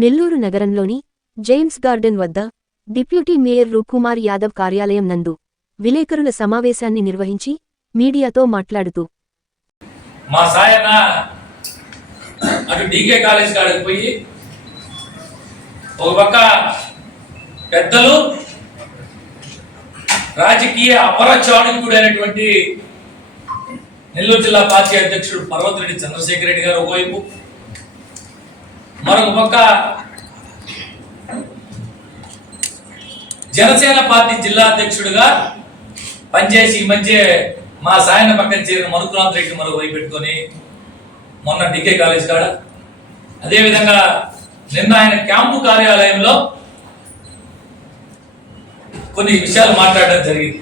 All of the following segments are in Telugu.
నెల్లూరు నగరంలోని జేమ్స్ గార్డెన్ వద్ద డిప్యూటీ మేయర్ రూకుమార్ యాదవ్ కార్యాలయం నందు విలేకరుల సమావేశాన్ని నిర్వహించి మీడియాతో మాట్లాడుతూ మా సాయన్న అటు డీకే కాలేజ్ కాడికి పోయి ఒక పక్క పెద్దలు రాజకీయ అపరచాణిక్యుడైనటువంటి నెల్లూరు జిల్లా పార్టీ అధ్యక్షుడు పర్వతిరెడ్డి చంద్రశేఖర్ రెడ్డి గారు ఒకవైపు మరొక పక్క జనసేన పార్టీ జిల్లా అధ్యక్షుడిగా పనిచేసి ఈ మధ్య మా సాయన పక్కన చేరిన మరుకునాథ్ రెడ్డి మరో వైపు పెట్టుకొని మొన్న డికే కాలేజ్ కాడ. అదేవిధంగా నిన్న ఆయన క్యాంపు కార్యాలయంలో కొన్ని విషయాలు మాట్లాడడం జరిగింది.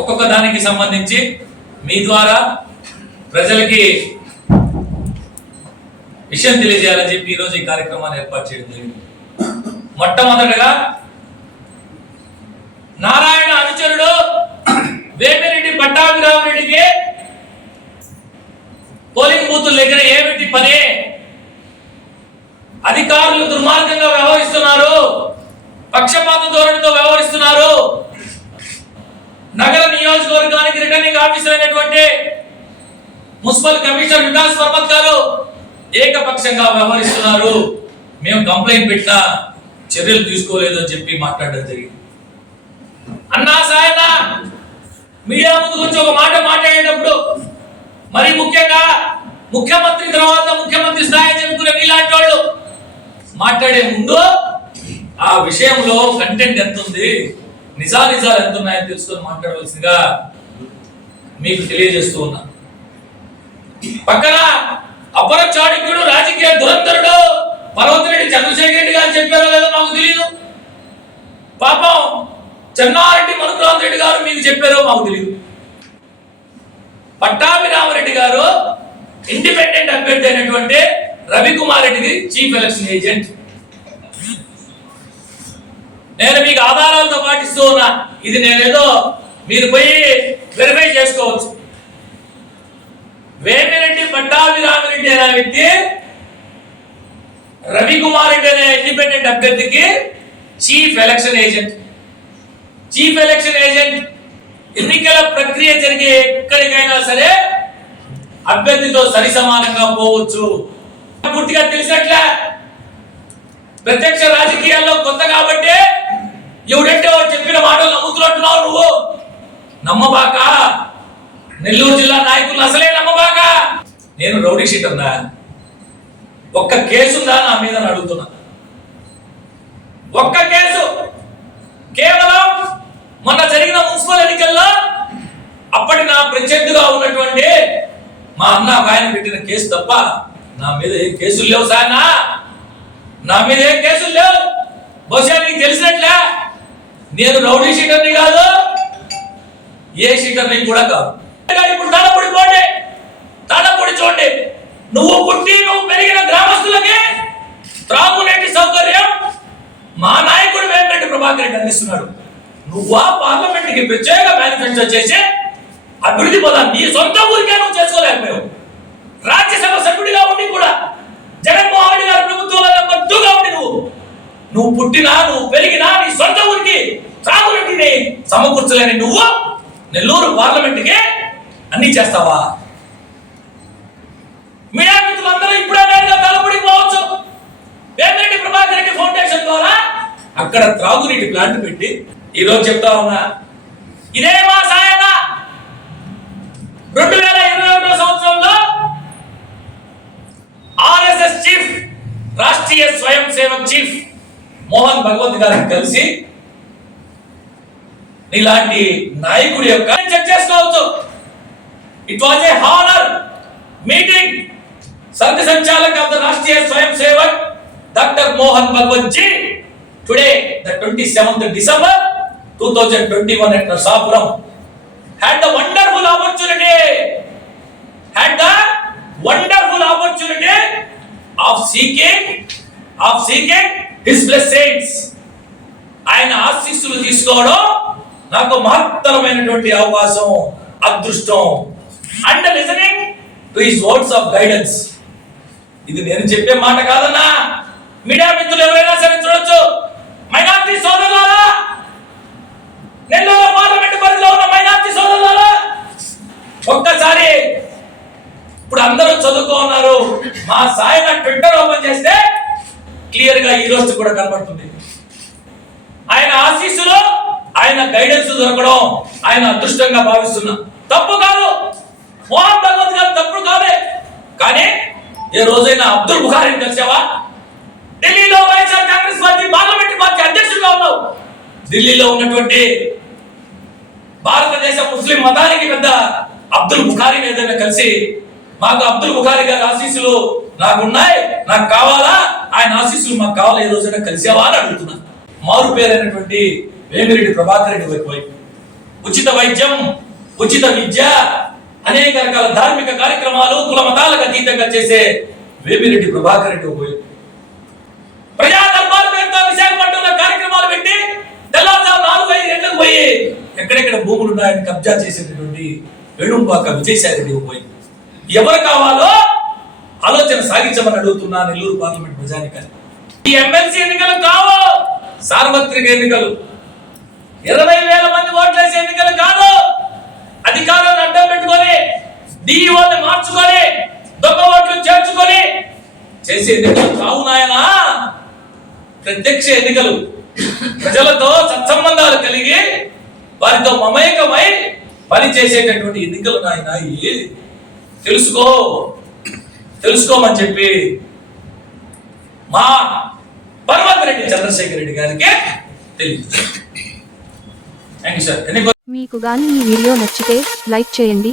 ఒక్కొక్క దానికి సంబంధించి మీ ద్వారా ప్రజలకి విషయం తెలియజేయాలని చెప్పి ఈరోజు ఈ కార్యక్రమాన్ని ఏర్పాటు చేయడం జరిగింది. మొట్టమొదటగా నారాయణ అనుచరుడు వేమిరెడ్డి పట్టాభిరామరెడ్డికి పోలింగ్ బూతుల దగ్గర ఏమిటి పని? అధికారులు దుర్మార్గంగా వ్యవహరిస్తున్నారు. పక్షపాత ధోరణితో వ్యవహరిస్తున్నారు. నగర నియోజకవర్గానికి రిటర్నింగ్ ఆఫీసర్ అయినటువంటి మున్సిపల్ కమిషనర్ వికాస్ వర్మత్ గారు ఏకపక్షంగా వ్యవహరిస్తున్నారు. మేము కంప్లైంట్ పెట్టినా చర్యలు తీసుకోలేదు అని చెప్పి మాట్లాడడం జరిగింది. అన్నా సాయన మీడియా ముందుకు వచ్చి ఒక మాట మాట్లాడేటప్పుడు మరి ముఖ్యంగా ముఖ్యమంత్రి తర్వాత ముఖ్యమంత్రి స్థాయి చెప్పుకునే మీలాంటి వాళ్ళు మాట్లాడే ముందు ఆ విషయంలో కంటెంట్ ఎంత ఉంది నిజా నిజాలు ఎంత ఉన్నాయో తెలుసుకొని మాట్లాడవలసిందిగా మీకు తెలియజేస్తూ ఉన్నా పక్కన అపర చాణక్యుడు రాజకీయ దురంతరుడు పర్వతిరెడ్డి చంద్రశేఖర్ రెడ్డి గారు చెప్పారో లేదో మాకు తెలియదు పాపం చెన్నారెడ్డి మనుకురామ్ రెడ్డి గారు మీకు చెప్పారో మాకు తెలియదు పట్టాభిరామరెడ్డి గారు ఇండిపెండెంట్ అభ్యర్థి అయినటువంటి రవికుమార్ రెడ్డిది చీఫ్ ఎలక్షన్ ఏజెంట్. నేను మీకు ఆధారాలతో పాటిస్తూ ఉన్నా. ఇది నేనేదో మీరు పోయి వెరిఫై చేసుకోవచ్చు. వేమిరెడ్డి పట్టాభిరామిరెడ్డి అనే వ్యక్తి రవికుమార్ రెడ్డి అనే ఇండిపెండెంట్ అభ్యర్థికి chief election agent chief election agent ఎన్నికల ప్రక్రియ జరిగే ఎక్కడికైనా సరే అభ్యర్థితో సరి సమానంగా పోవచ్చు. పూర్తిగా తెలిసినట్లే. ప్రత్యక్ష రాజకీయాల్లో కొత్త కాబట్టి ఎవడంటే వాడు చెప్పిన మాటలు నమ్ముతున్నట్టున్నావు నువ్వు. నమ్మబాక. నెల్లూరు జిల్లా నాయకులు అసలే నమ్మబాగా నేను రౌడీ షీట్ ఉందా ఒక్క కేసుందా నా మీద అడుగుతున్నా. ఒక్క కేసు. కేవలం మొన్న జరిగిన మున్సిపల్ ఎన్నికల్లో అప్పటి నా ప్రత్యర్థిగా ఉన్నటువంటి మా అన్న ఒక ఆయన పెట్టిన కేసు తప్ప నా మీద ఏ కేసులు లేవు సాయన నా మీద ఏ కేసులు లేవు. బహుశా నీకు తెలిసినట్లే నేను రౌడీ షీటర్ని కాదు ఏ షీటర్ని కూడా కాదు. ఇప్పుడు తాళపొడి పోండి తాళపొడి చూడండి. నువ్వు పుట్టి నువ్వు పెరిగిన గ్రామస్తులకి త్రాగునీటి సౌకర్యం మా నాయకుడు వేమిరెడ్డి ప్రభాకర్ రెడ్డి అందిస్తున్నాడు. నువ్వా పార్లమెంట్కి ప్రత్యేక మేనిఫెస్టో చేసి అభివృద్ధి పదాన్ని నీ సొంత ఊరికే నువ్వు చేసుకోలేకపోయావు. రాజ్యసభ సభ్యుడిగా ఉండి కూడా జగన్మోహన్ రెడ్డి గారి ప్రభుత్వంలో నెంబర్ టూగా ఉండి నువ్వు. నువ్వు పుట్టినా నువ్వు పెరిగినా నీ సొంత ఊరికి త్రాగునీటిని సమకూర్చలేని నువ్వు నెల్లూరు పార్లమెంట్కి అన్ని చేస్తావా? మీడియా మిత్రులందరూ ఇప్పుడే నేరుగా తలపడికి పోవచ్చు. వేమిరెడ్డి ప్రభాకర్ రెడ్డి ఫౌండేషన్ ద్వారా అక్కడ త్రాగునీటి ప్లాంట్ పెట్టి ఈరోజు చెప్తా ఉన్నా. ఇదే మా సాయన. రెండు వేల ఇరవై ఒకటో సంవత్సరంలో ఆర్ఎస్ఎస్ చీఫ్ రాష్ట్రీయ స్వయం సేవక్ చీఫ్ మోహన్ భగవత్ గారికి కలిసి ఇలాంటి నాయకుడి యొక్క చెక్ చేసుకోవచ్చు. it was a honour meeting Sangh Sanchalak of the Rashtriya Swayam Sevak doctor Mohan Bhagwat ji today the twenty seventh December two thousand twenty one at Narsapuram had the wonderful opportunity had the wonderful opportunity of seeking of seeking his blessings ఆయన ఆశీస్సులు తీసుకోవడం నాకు మహత్తరమైనటువంటి అవకాశం అదృష్టం and listening to his words of guidance ఇది నేను చెప్పే మాట కాదన్నా. మీడియా మిత్రులు ఎవరైనా సరే చూడొచ్చు. మైనార్టీ సోదరులారా నెల్లూరు పార్లమెంట్ పరిధిలో ఉన్న మైనార్టీ సోదరులారా ఒక్కసారి ఇప్పుడు అందరూ చదువుకో ఉన్నారు మా సాయన ట్విట్టర్ ఓపెన్ చేస్తే క్లియర్గా ఈ రోజు కూడా కనబడుతుంది. ఆయన ఆశీస్సులో ఆయన గైడెన్స్ దొరకడం ఆయన అదృష్టంగా భావిస్తున్నా. తప్పు కాదు. మోహన్ భగవత్ గారు తప్పుడు కాదే. కానీ ఏ రోజైనా అబ్దుల్ బుఖారిని కలిసావా? ఢిల్లీలో YSR Congress party parliament party అధ్యక్షుడిగా ఉన్నావు. ఢిల్లీలో ఉన్నటువంటి భారతదేశ ముస్లిం మతానికి పెద్ద అబ్దుల్ బుఖారీని ఏదైనా కలిసి మాకు అబ్దుల్ బుఖారీ గారి ఆశీస్సులు నాకున్నాయి నాకు కావాలా? ఆయన ఆశీస్సులు మాకు కావాలా? ఈ రోజైనా కలిసావా అని అడుగుతున్నా. మారు పేరైనటువంటి వేమిరెడ్డి ప్రభాకర్ రెడ్డి వైపు వైపు. ఉచిత వైద్యం ఉచిత విద్య అనేక రకాల ధార్మిక కార్యక్రమాలు కుల మతాలకు అతీతంగా చేసే వేమిరెడ్డి ప్రభాకర్ రెడ్డి పోయి ప్రజా దర్బార్ పేరుతో విశాఖపట్నంలో కార్యక్రమాలు పెట్టి తెల్లవారుజాము నాలుగు ఐదు గంటలకు పోయి ఎక్కడెక్కడ భూములు ఉన్నాయని కబ్జా చేసేటటువంటి వేణుంపాక విజయసాయి రెడ్డి పోయి ఎవరు కావాలో ఆలోచన సాగించమని అడుగుతున్నా నెల్లూరు పార్లమెంట్ ప్రజానికాన్ని ఈ ఎమ్మెల్సీ ఎన్నికలు కావు సార్వత్రిక ఎన్నికలు. ఇరవై వేల మంది ఓట్లేసే ఎన్నికలు కాదు అధికారాన్ని అడ్డం పెట్టుకొని డిఈఓని మార్చుకొని దొంగ ఓట్లు చేర్చుకొని చేసే ఎన్నికలు కావు నాయనా. ప్రత్యక్ష ఎన్నికలు ప్రజలతో సత్సంబంధాలు కలిగి వారితో మమేకమై పని చేసేటటువంటి ఎన్నికలు నాయన తెలుసుకో తెలుసుకోమని చెప్పి మా పర్వత రెడ్డి చంద్రశేఖర్ రెడ్డి గారికి తెలియదు మీకు గాని ఈ వీడియో నచ్చితే లైక్ చేయండి